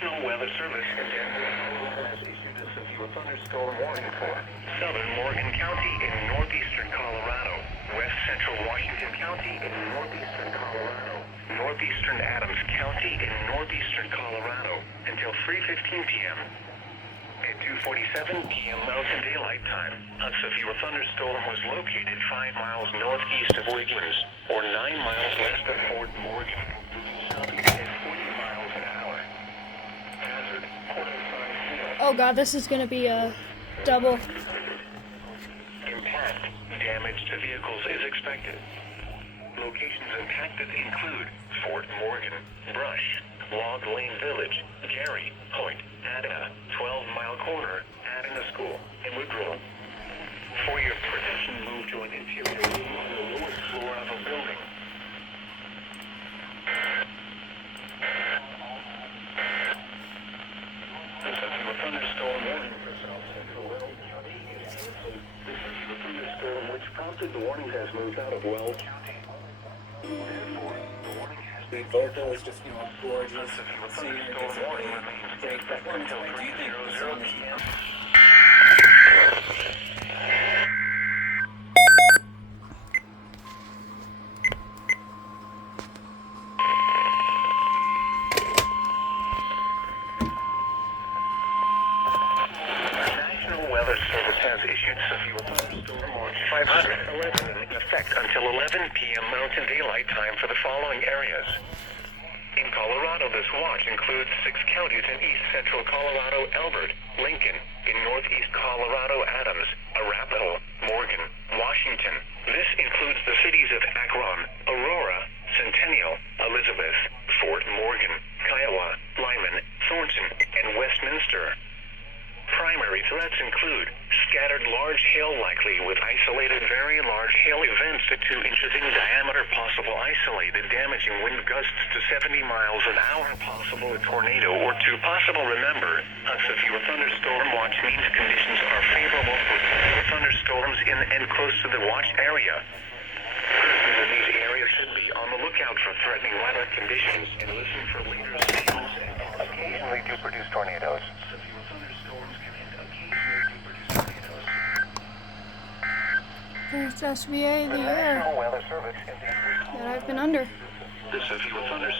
National Weather Service has issued a severe thunderstorm warning for southern Morgan County in northeastern Colorado, west central Washington County in northeastern Colorado, northeastern Adams County in northeastern Colorado until 3:15 p.m. At 2:47 p.m. Mountain Daylight Time, a severe thunderstorm was located 5 miles northeast of Wiggins, or 9 miles west of Fort Morgan. At 40 miles an hour. Hazard, 45. Oh god, this is gonna be a double. Impact, damage to vehicles is expected. Locations impacted include Fort Morgan, Brush, Log Lane Village, Gary, Point, Ada, 12-mile corner, Adana School, and Woodrow. For your protection, move to an interior room on the lowest floor of a building. The severe thunderstorm warning for South Central Weld County is canceled. The severe thunderstorm which prompted the warning has moved out of Weld County. Therefore, the warning has been Vocal is just, gorgeous. The severe thunderstorm warning remains in effect until 3:00 p.m. National Weather Service has issued severe thunderstorm watch 511 in effect until 11 p.m. Mountain Daylight Time for the following areas. In Colorado, this watch includes 6 counties in east central Colorado: Elbert, Lincoln; in northeast Colorado, Adams, Arapahoe, Morgan, Washington. This includes the cities of Akron, Aurora, Centennial, Elizabeth, Fort Morgan, Kiowa, Lyman, Thornton, and Westminster. Primary threats include scattered large hail likely with isolated very large hail events at 2 inches in diameter, possible isolated damaging wind gusts to 70 miles an hour, possible a tornado or 2 possible. Remember, a severe thunderstorm watch means conditions are favorable for severe thunderstorms in and close to the watch area. Persons in these areas should be on the lookout for threatening weather conditions and listen for later signals and occasionally do produce tornadoes. Severe thunderstorms can occasionally do produce tornadoes. There's SVA, the air National Weather Service that I've been under. The severe thunderstorm